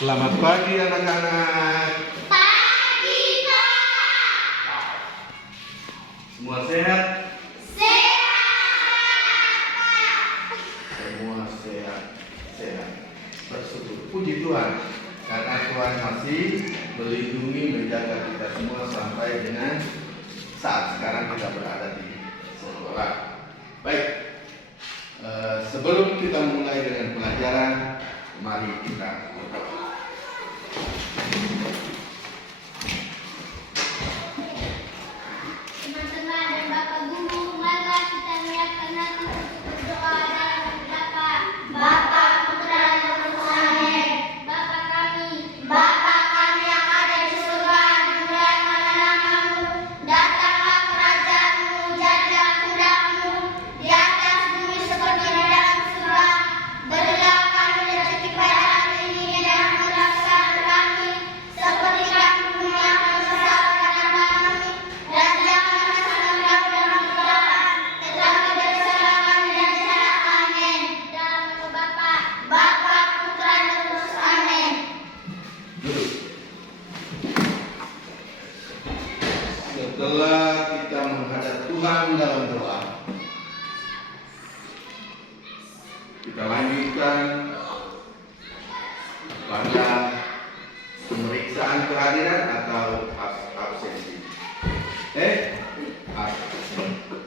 Selamat pagi anak-anak. Pagi, Kak. Semua sehat? Sehat. Semua sehat. Bersyukur. Puji Tuhan. Karena Tuhan masih melindungi, menjaga kita semua sampai dengan saat sekarang kita berada di sekolah. Baik. Sebelum kita mulai dengan pelajaran, mari kita berdoa. Teman-teman dan Bapak Guru, marilah kita menyiapkan hati untuk berdoa dalam berdoa. Bapa, Putra, dan Roh Kudus. Amin. Bapa kami yang ada di surga, dimuliakanlah namamu. Datanglah kerajaanmu, jadilah kehendakmu di atas bumi seperti di dalam surga. Berilah kami rezeki pada hari ini dan ampunilah kami seperti kami mengampuni kesalahan kami. Dan janganlah kami dalam pencobaan, tetapi bebaskanlah kami dari jahat. Amin. Dalam nama Bapa, Putra, dan Roh Kudus. Amin. Duduk. Setelah kita menghadap Tuhan dalam doa, kita lanjutkan pada pemeriksaan kehadiran atau absensi. Absensi.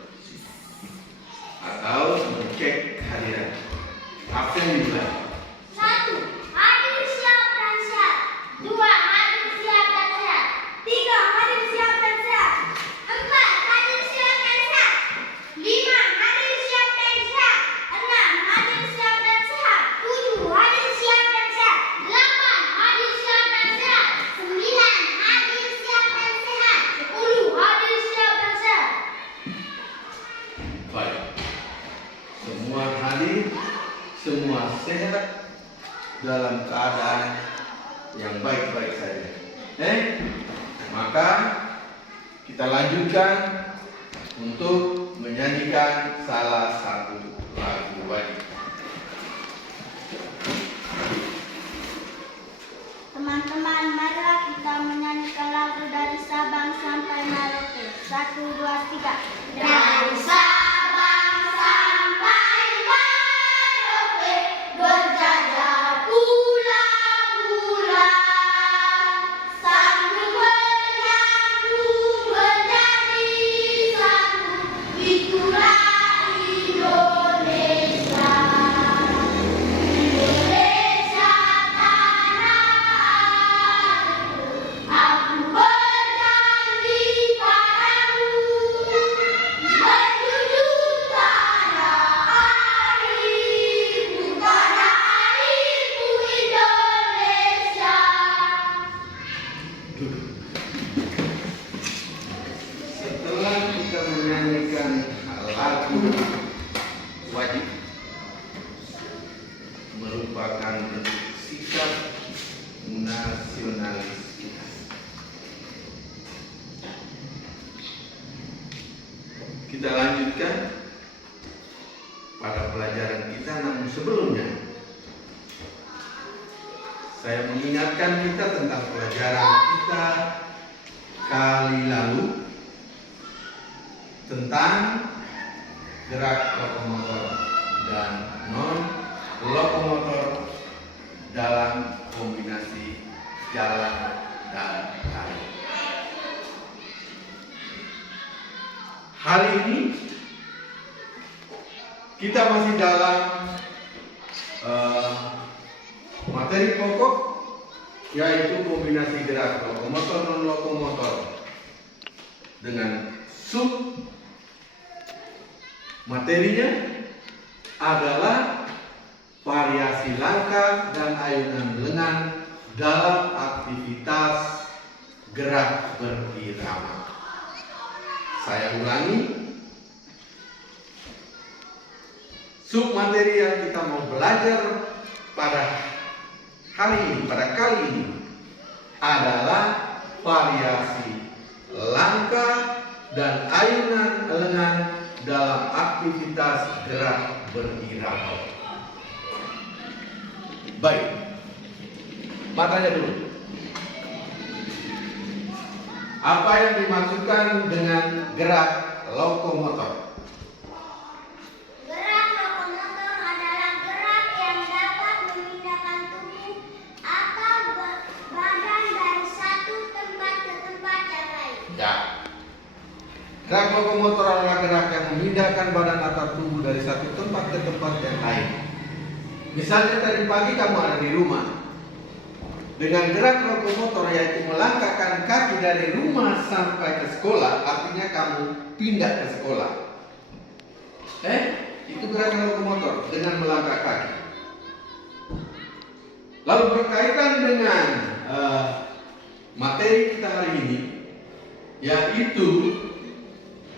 Atau mengecek kehadiran. Absen juga. 1. Hadir siap dan sehat. 2. Hadir siap dan sehat. 3. Hadir siap dan sehat. 4. Hadir siap dan sehat. 5. Hadir siap dan sehat. 6. Hadir siap dan sehat. 7. Hadir siap dan sehat. 8. Hadir siap dan sehat. 9. Hadir siap dan sehat. 10. Hadir siap dan sehat. Baik. Semua hadir, semua sehat dalam keadaan yang baik-baik saja. Maka kita lanjutkan untuk menyanyikan salah satu lagu wajib. Teman-teman, marilah kita menyanyikan lagu dari Sabang sampai Merauke. 1, 2, 3. Dari Sabang sampai Merauke, berjajah pulau-pulau, sambung menyambung menjadi satu, itulah Indonesia. Indonesia tanah airku, aku berjanji padamu, menjunjung tanah airku, tanah airku Indonesia. Duduk. Setelah kita menyanyikan lagu wajib, merupakan bentuk sikap nasionalis kita. Kita lanjutkan pada pelajaran kita, namun sebelumnya saya mengingatkan kita tentang pelajaran kita kali lalu tentang gerak lokomotor dan non lokomotor dalam kombinasi jalan dan air. Hari ini kita masih dalam materi pokok, yaitu kombinasi gerak lokomotor non lokomotor dengan sub materinya adalah variasi langkah dan ayunan lengan dalam aktivitas gerak berirama. Saya ulangi, sub materi yang kita mau belajar pada hari ini, pada kali ini adalah variasi langkah dan ayunan lengan dalam aktivitas gerak berirama. Baik, matanya dulu. Apa yang dimaksudkan dengan gerak lokomotor? Gerak lokomotor adalah gerak yang dapat memindahkan tubuh atau badan dari satu tempat ke tempat yang lain. Ya. Gerak lokomotor adalah gerak yang memindahkan badan atau tubuh dari satu tempat ke tempat yang lain. Misalnya tadi pagi kamu ada di rumah. Dengan gerak lokomotor yaitu melangkahkan kaki dari rumah sampai ke sekolah, artinya kamu pindah ke sekolah. Itu gerakan lokomotor dengan melangkah kaki. Lalu berkaitan dengan materi kita hari ini, yaitu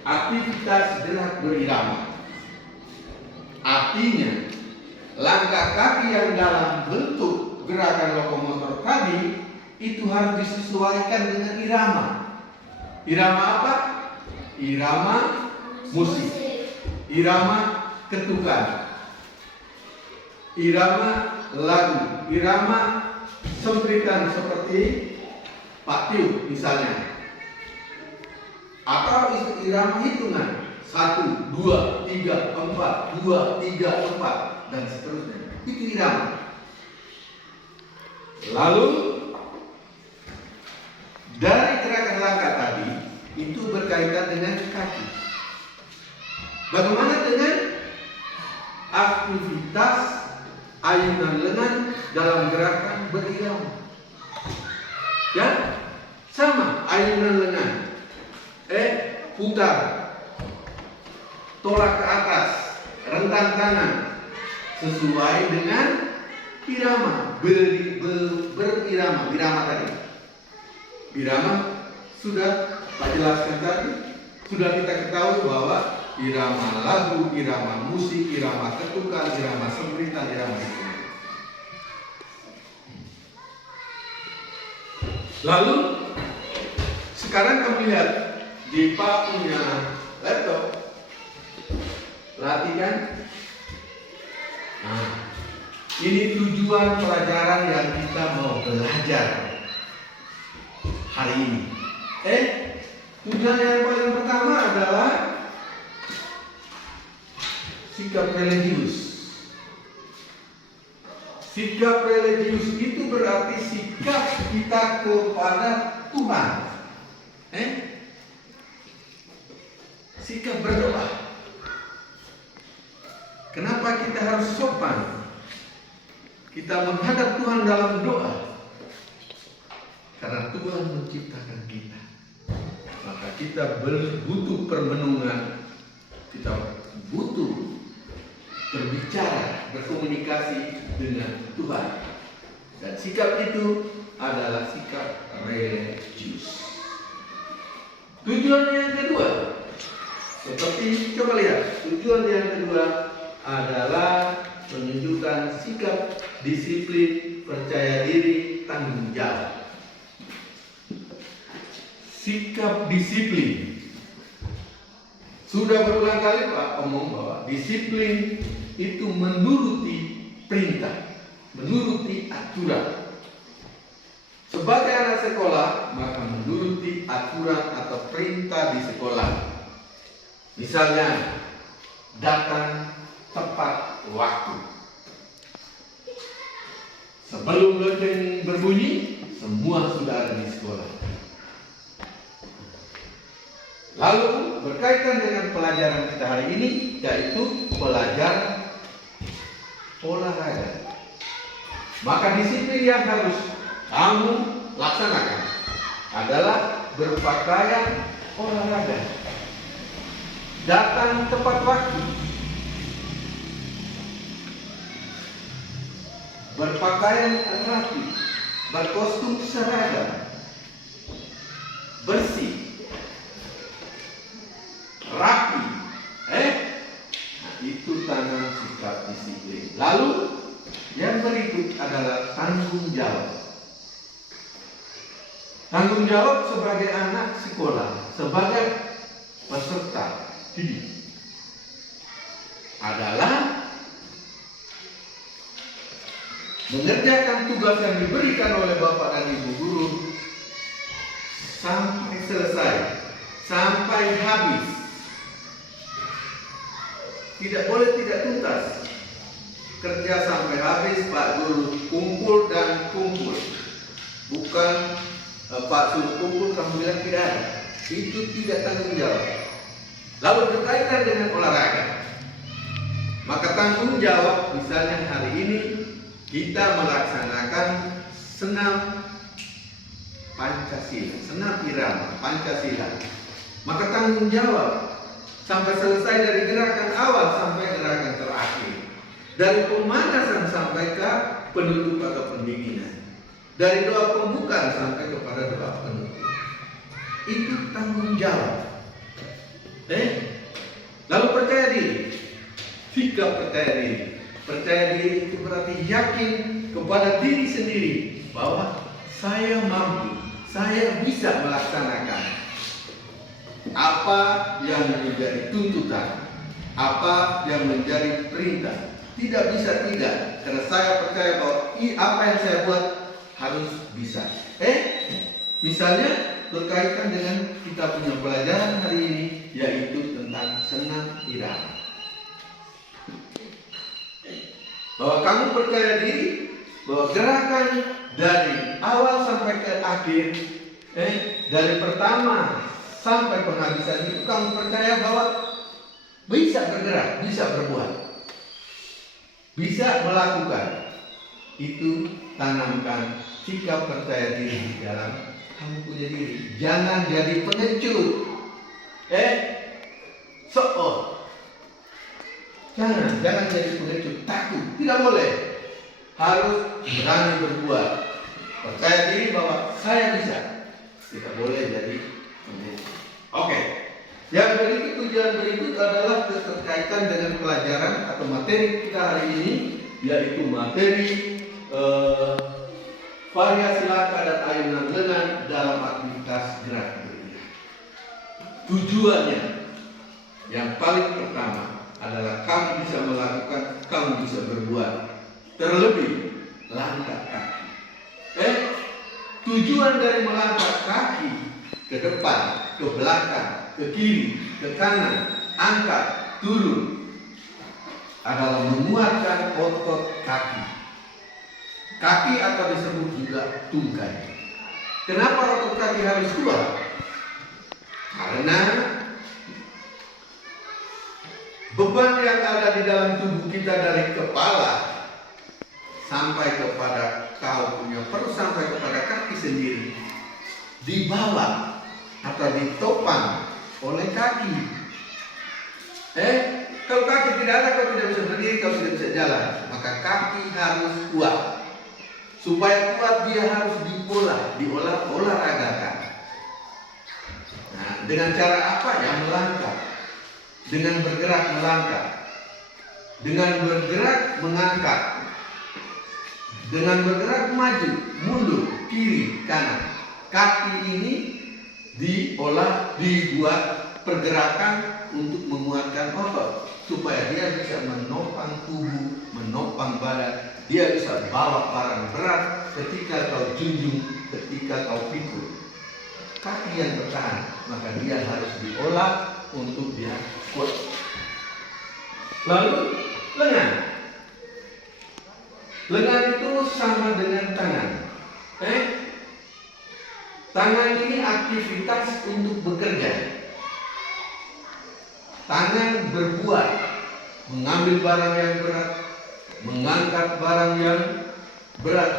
aktivitas gerak berirama. Artinya, langkah kaki yang dalam bentuk gerakan lokomotor tadi itu harus disesuaikan dengan irama. Irama apa? Irama musik, irama ketukan, irama lagu, irama sempritan seperti Pak Tiu misalnya, atau irama hitungan 1, 2, 3, 4, 2, 3, 4 dan seterusnya. Itu irama. Lalu dari gerakan langkah tadi itu berkaitan dengan kaki. Bagaimana dengan aktivitas ayunan lengan dalam gerakan berirama? Ya, sama ayunan lengan. Putar, tolak ke atas, rentang tangan sesuai dengan irama, berirama, irama tadi. Irama sudah Pak jelaskan tadi, sudah kita ketahui bahwa irama lagu, irama musik, irama ketukan, irama sempritan, irama itu. Lalu sekarang kamu lihat di Pak punya laptop, perhatikan. Nah, ini tujuan pelajaran yang kita mau belajar hari ini. Tujuan yang paling pertama adalah sikap religius. Sikap religius itu berarti sikap kita kepada Tuhan. Sikap berdoa. Kenapa kita harus sopan? Kita menghadap Tuhan dalam doa. Karena Tuhan menciptakan kita. Maka kita butuh permenungan. Kita butuh berbicara, berkomunikasi dengan Tuhan. Dan sikap itu adalah sikap religius. Tujuan yang kedua, seperti coba lihat, tujuan yang kedua adalah menunjukkan sikap disiplin, percaya diri, tanggung jawab. Sikap disiplin. Sudah berulang kali Pak omong bahwa disiplin itu menuruti perintah, menuruti aturan. Sebagai anak sekolah, maka menuruti aturan atau perintah di sekolah. Misalnya, datang tepat waktu. Sebelum lonceng berbunyi, semua sudah ada di sekolah. Lalu berkaitan dengan pelajaran kita hari ini, yaitu pelajaran olahraga. Maka disiplin yang harus kamu laksanakan adalah berpakaian olahraga. Datang tepat waktu. Berpakaian rapi, berkostum seragam, bersih, rapi. Itu tanda sikap disiplin. Lalu yang berikut adalah tanggung jawab. Tanggung jawab sebagai anak sekolah, sebagai peserta didik adalah mengerjakan tugas yang diberikan oleh Bapak dan Ibu guru sampai selesai, sampai habis. Tidak boleh tidak tuntas. Kerja sampai habis, Pak Guru kumpul dan kumpul. Bukan Pak suruh kumpul, kamu bilang tidak ada. Itu tidak tanggung jawab. Lalu berkaitan dengan olahraga. Maka tanggung jawab, misalnya hari ini kita melaksanakan senam Pancasila, senam irama Pancasila. Maka tanggung jawab sampai selesai dari gerakan awal sampai gerakan terakhir. Dari pemanasan sampai ke penutup atau pendinginan. Dari doa pembukaan sampai kepada doa penutup. Itu tanggung jawab. Lalu percaya diri. Sikap percaya diri. Percaya diri itu berarti yakin kepada diri sendiri bahwa saya mampu, saya bisa melaksanakan apa yang menjadi tuntutan, apa yang menjadi perintah. Tidak bisa tidak, karena saya percaya bahwa apa yang saya buat harus bisa. Misalnya berkaitan dengan kita punya pelajaran hari ini, yaitu tentang senam irama. Bahwa kamu percaya diri bahwa gerakan dari awal sampai ke akhir, dari pertama sampai penghabisan itu kamu percaya bahwa bisa bergerak, bisa berbuat. Bisa melakukan. Itu tanamkan sikap percaya diri di dalam kamu punya diri. Jangan jadi pengecut. Jangan jadi pengecut, takut. Tidak boleh. Harus berani berbuat. Percaya diri bahwa saya bisa. Tidak boleh jadi pengecut. Oke. Yang berikut, tujuan berikut adalah berkaitan dengan pelajaran atau materi kita hari ini, yaitu materi variasi langkah dan ayunan lengan dalam aktivitas gerak beriringan. Tujuannya yang paling pertama adalah kamu bisa melakukan, kamu bisa berbuat. Terlebih langkah kaki. Tujuan dari melangkah kaki ke depan, ke belakang, ke kiri, ke kanan, angkat, turun adalah menguatkan otot kaki. Kaki atau disebut juga tungkai. Kenapa otot kaki harus kuat? Karena beban yang ada di dalam tubuh kita dari kepala sampai kepada kau punya perut sampai kepada kaki sendiri dibawa atau ditopang oleh kaki. Kalau kaki tidak ada, kau tidak bisa berdiri, kau tidak bisa jalan. Maka kaki harus kuat. Supaya kuat dia harus diolah-olahragakan. Nah, dengan cara apa? Ya melangkah. Dengan bergerak melangkah. Dengan bergerak mengangkat. Dengan bergerak maju, mundur, kiri, kanan. Kaki ini dibuat pergerakan untuk menguatkan otot supaya dia bisa menopang tubuh, menopang badan, dia bisa bawa barang berat ketika kau junjung, ketika kau pikul. Kaki yang bertahan, maka dia harus diolah untuk dia kuat. Lalu lengan. Lengan itu sama dengan tangan. Tangan ini aktivitas untuk bekerja. Tangan berbuat, mengambil barang yang berat, mengangkat barang yang berat,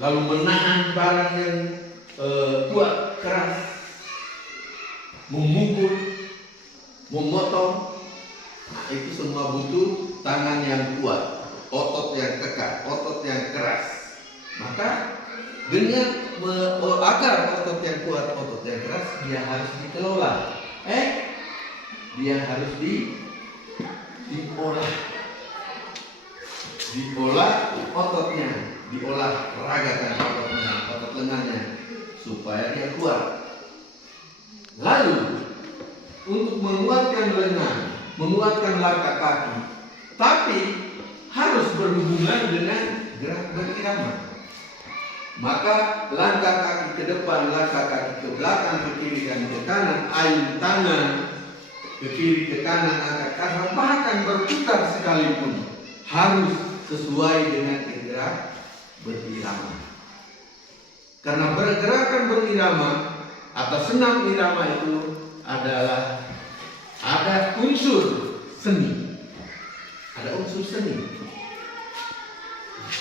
lalu menahan barang yang kuat, keras, memukul, memotong. Nah, itu semua butuh tangan yang kuat, otot yang kekar, otot yang keras. Maka dengan agar otot yang kuat, otot yang keras, dia harus dikelola. Dia harus diolah ototnya, diolah ragakan ototnya, otot lengannya supaya dia kuat. Lalu untuk menguatkan lengan, menguatkan langkah kaki, tapi berhubungan dengan gerak berirama. Maka langkah kaki ke depan, langkah kaki ke belakang, ke kiri dan ke kanan, ayun tangan ke kiri ke kanan, angkat kaki, bahkan berputar sekalipun harus sesuai dengan gerak berirama. Karena pergerakan berirama atau senam irama itu adalah ada unsur seni. Ada unsur seni.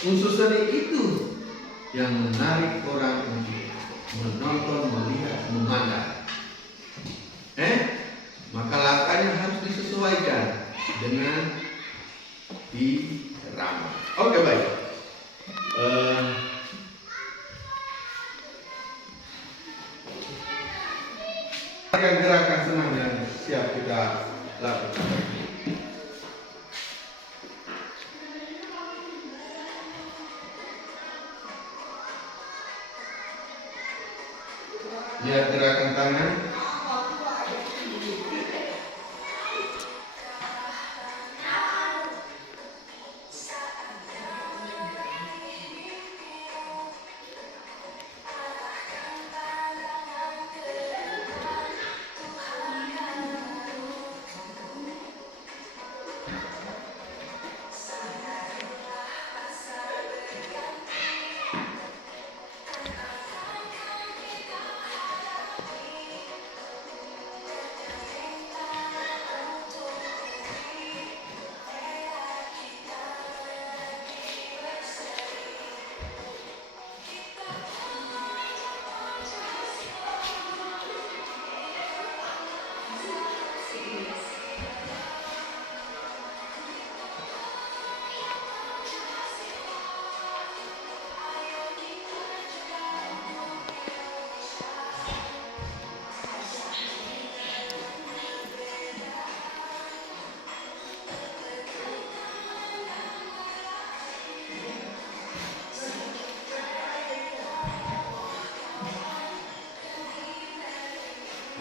Unsur seni itu yang menarik orang untuk menonton, melihat, memandang. Maka langkahnya harus disesuaikan dengan irama. Oke, baik. Gerakan senam yang siap kita lakukan. Lihat gerakan tangan.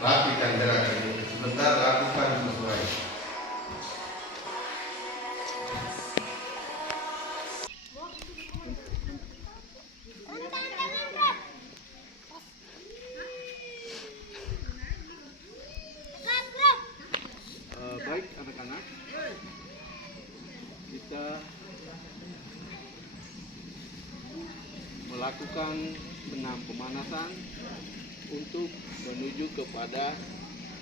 Rapikan gerakan ini. Sebentar lakukan sesuai. Baik anak-anak, kita melakukan senam pemanasan untuk menuju kepada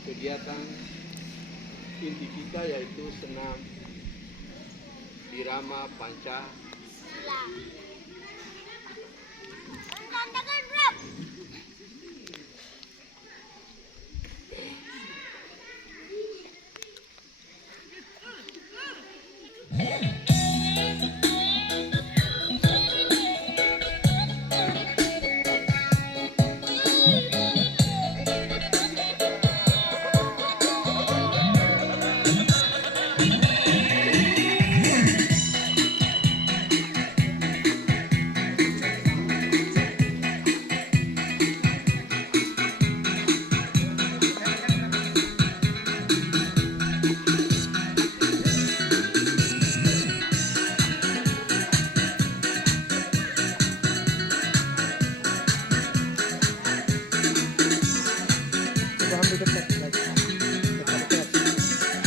kegiatan inti kita, yaitu senam irama Pancasila.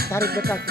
Tarik dekat.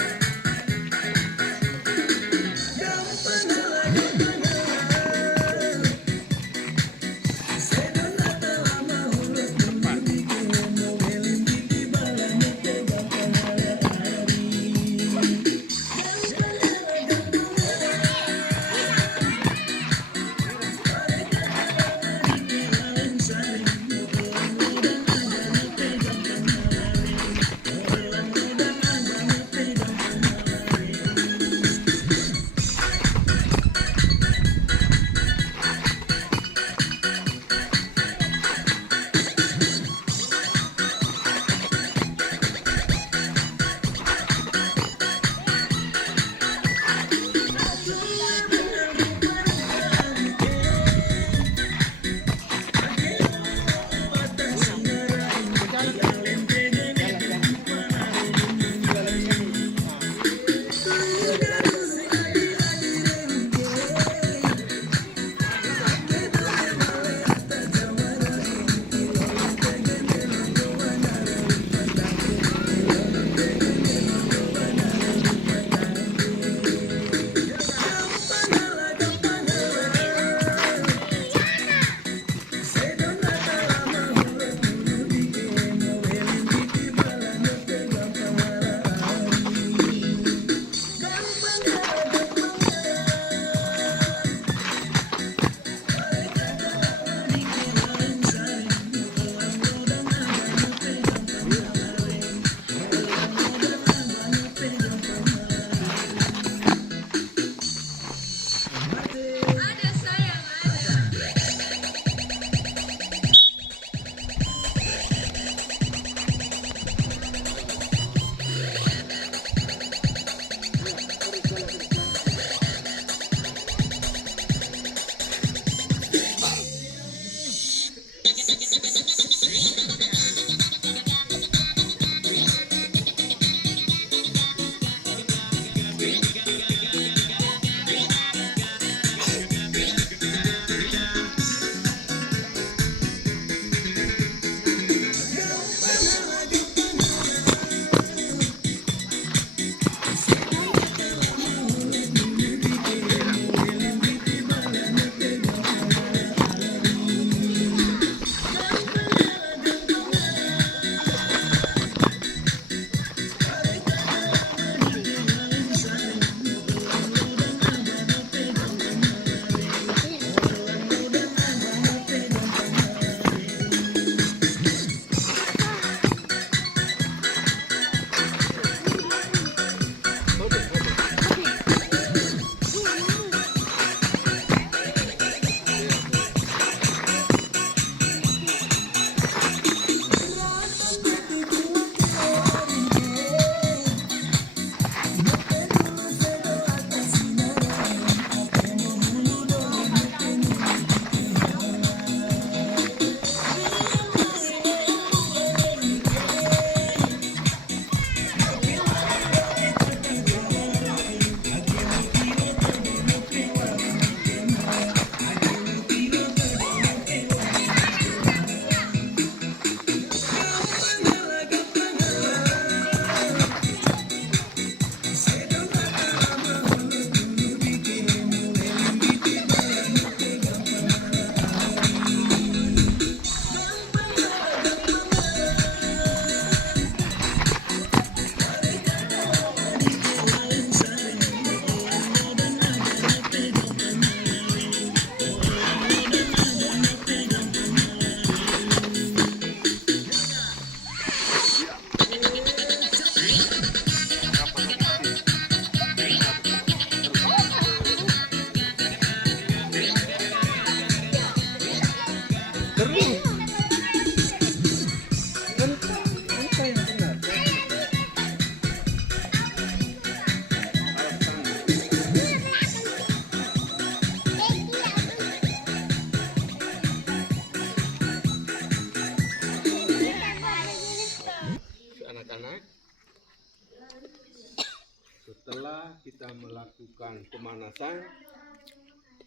pemanasan,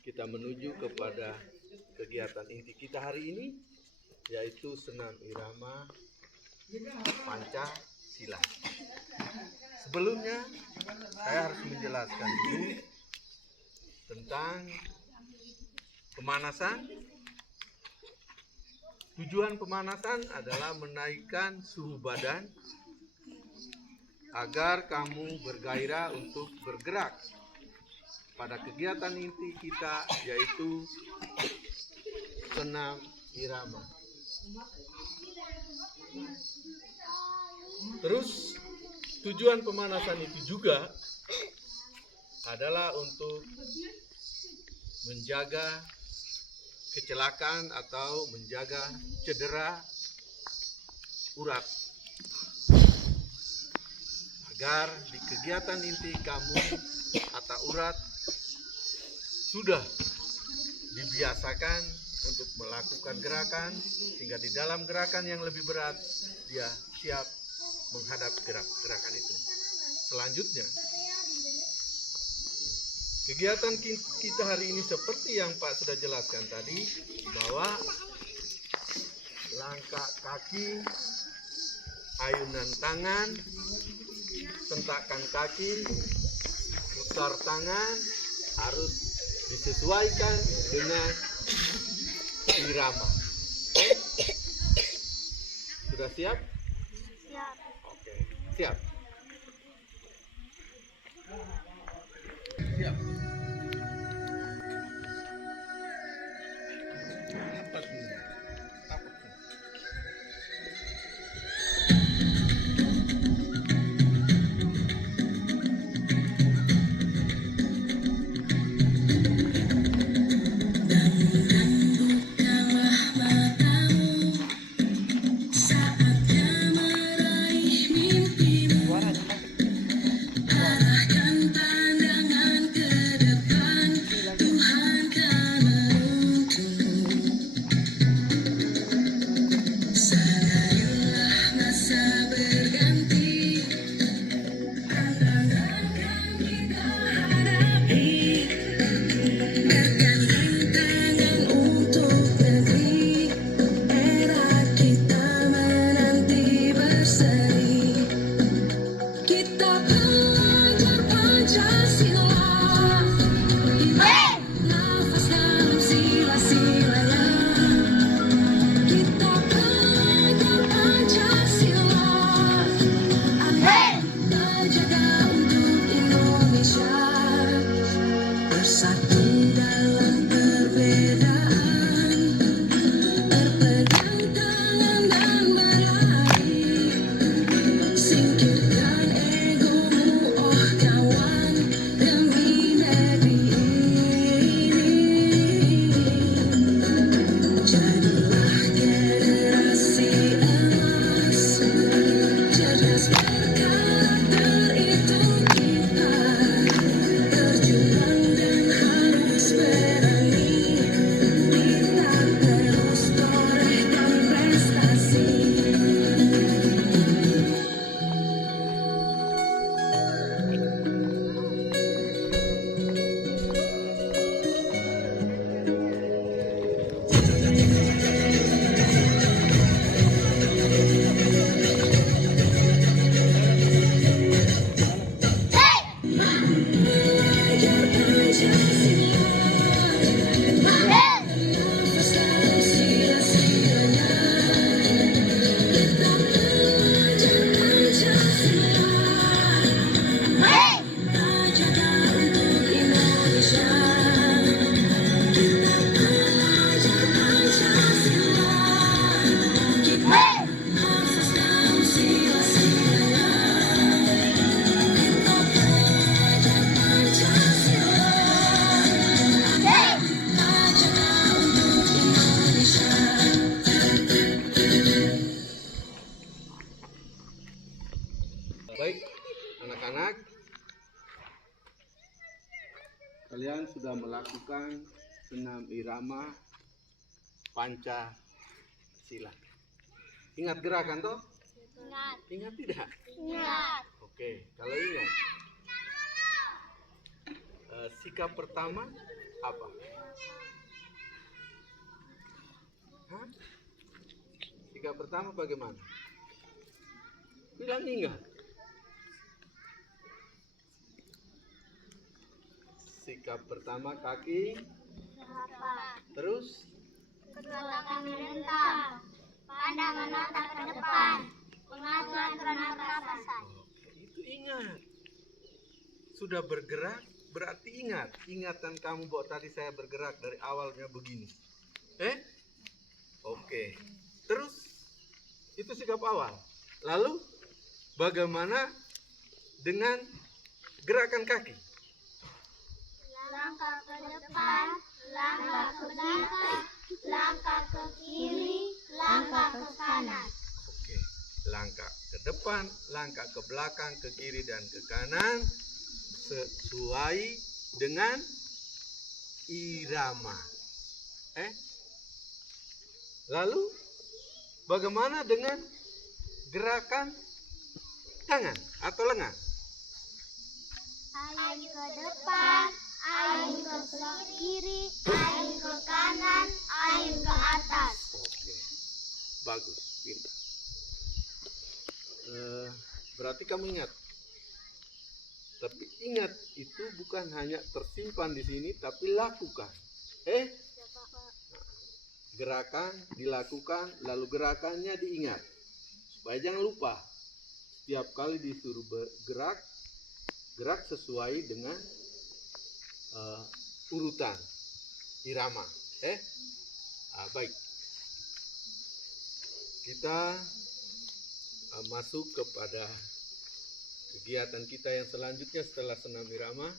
kita menuju kepada kegiatan inti kita hari ini, yaitu senam irama Pancasila. Sebelumnya, saya harus menjelaskan dulu tentang pemanasan. Tujuan pemanasan adalah menaikkan suhu badan agar kamu bergairah untuk bergerak pada kegiatan inti kita, yaitu senam irama. Terus tujuan pemanasan itu juga adalah untuk menjaga kecelakaan atau menjaga cedera urat, agar di kegiatan inti kamu atau urat sudah dibiasakan untuk melakukan gerakan, sehingga di dalam gerakan yang lebih berat dia siap menghadap gerakan itu. Selanjutnya, kegiatan kita hari ini seperti yang Pak sudah jelaskan tadi, bahwa langkah kaki, ayunan tangan, sentakan kaki, putar tangan harus disesuaikan dengan irama. Sudah siap? Siap. Oke, siap. Siap. Apa ini? Apa ini? Baik, anak-anak, kalian sudah melakukan senam irama Pancasila. Ingat gerakan toh? Ingat. Ingat tidak? Ingat. Oke, kalau ingat, Sikap pertama apa? Hah? Sikap pertama bagaimana? Bilang ingat. Sikap pertama kaki, terus Kedua kaki rentang, pandang menatap ke depan, mengatur pernapasan. itu ingat. Sudah bergerak berarti ingat. Ingatan kamu bahwa tadi saya bergerak dari awalnya begini. Oke. Terus itu sikap awal. Lalu bagaimana dengan gerakan kaki? Langkah ke depan, langkah ke belakang, langkah ke kiri, langkah ke kanan. Oke. Langkah ke depan, langkah ke belakang, ke kiri dan ke kanan sesuai dengan irama. Lalu bagaimana dengan gerakan tangan atau lengan? Ayun ke depan, ayun ke kiri, ayun ke kanan, ayun ke atas. Oke, bagus, pintar. Berarti kamu ingat. Tapi ingat itu bukan hanya tersimpan di sini, tapi lakukan. Gerakan dilakukan, lalu gerakannya diingat. Supaya jangan lupa. Setiap kali disuruh bergerak, gerak sesuai dengan urutan irama. Baik. Kita masuk kepada kegiatan kita yang selanjutnya setelah senam irama.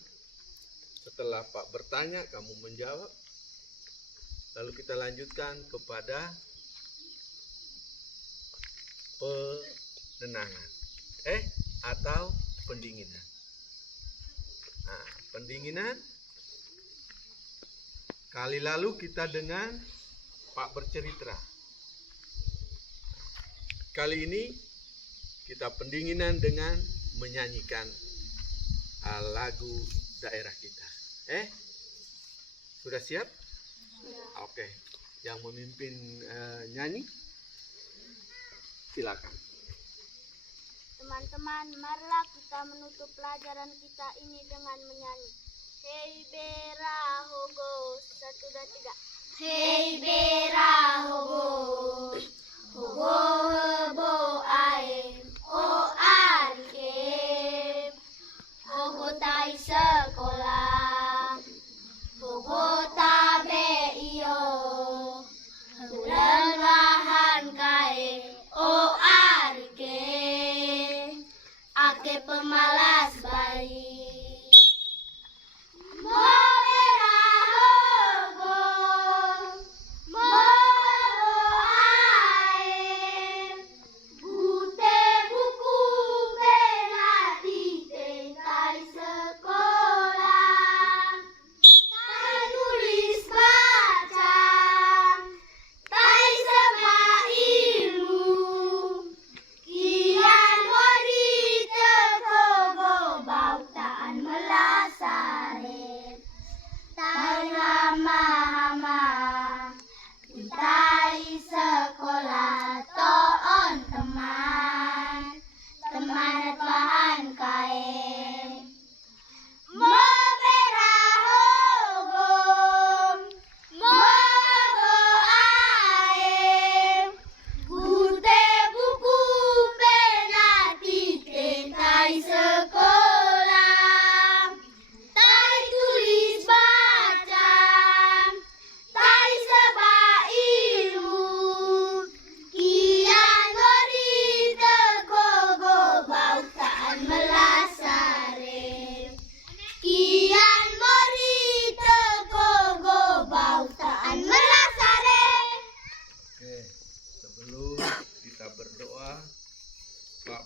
Setelah Pak bertanya, kamu menjawab. Lalu kita lanjutkan kepada penenangan atau pendinginan. Nah, pendinginan kali lalu kita dengan Pak bercerita. Kali ini kita pendinginan dengan menyanyikan lagu daerah kita. Sudah siap? Oke. Yang memimpin nyanyi silakan. Teman-teman, marilah kita menutup pelajaran kita ini dengan menyanyi. Hei bera hogo, 1, 2, 3. Hei bera hogo, hogo hebo ae, o arike, hogo tai sekolah, hogo tabe iyo, bulan wahan kae, o arike, ake pemalas bayi.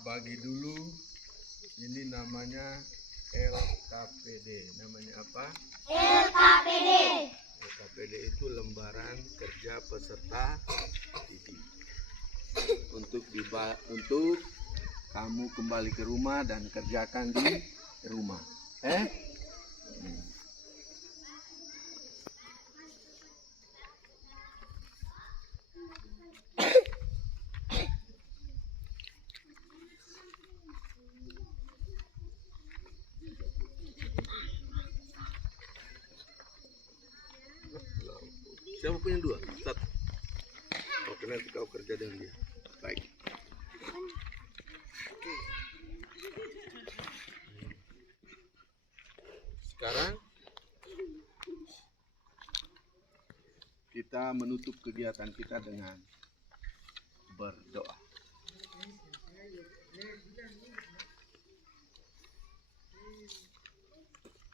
Bagi dulu, ini namanya LKPD. Namanya apa? LKPD. LKPD itu lembaran kerja peserta didik. Untuk kamu kembali ke rumah dan kerjakan di rumah. Siapa punya 2? 1. Oke, nanti kau kerja dengan dia. Baik. Sekarang kita menutup kegiatan kita dengan berdoa.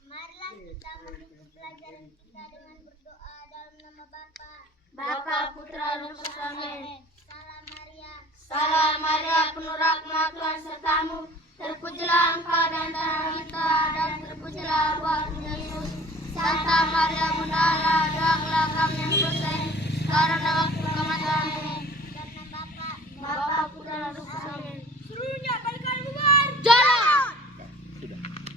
Marilah kita menutup pelajaran kita dengan berdoa dalam nama Bapa, Bapa, Putra, dan Roh Kudus. Amin. Salam Maria, Salam Maria, penuh rahmat Tuhan sertamu. Terpujilah engkau di antara kita, dan terpujilah buah Yesus. Santa Maria, Bunda Allah, doakanlah kami yang berdosa, sekarang dan waktu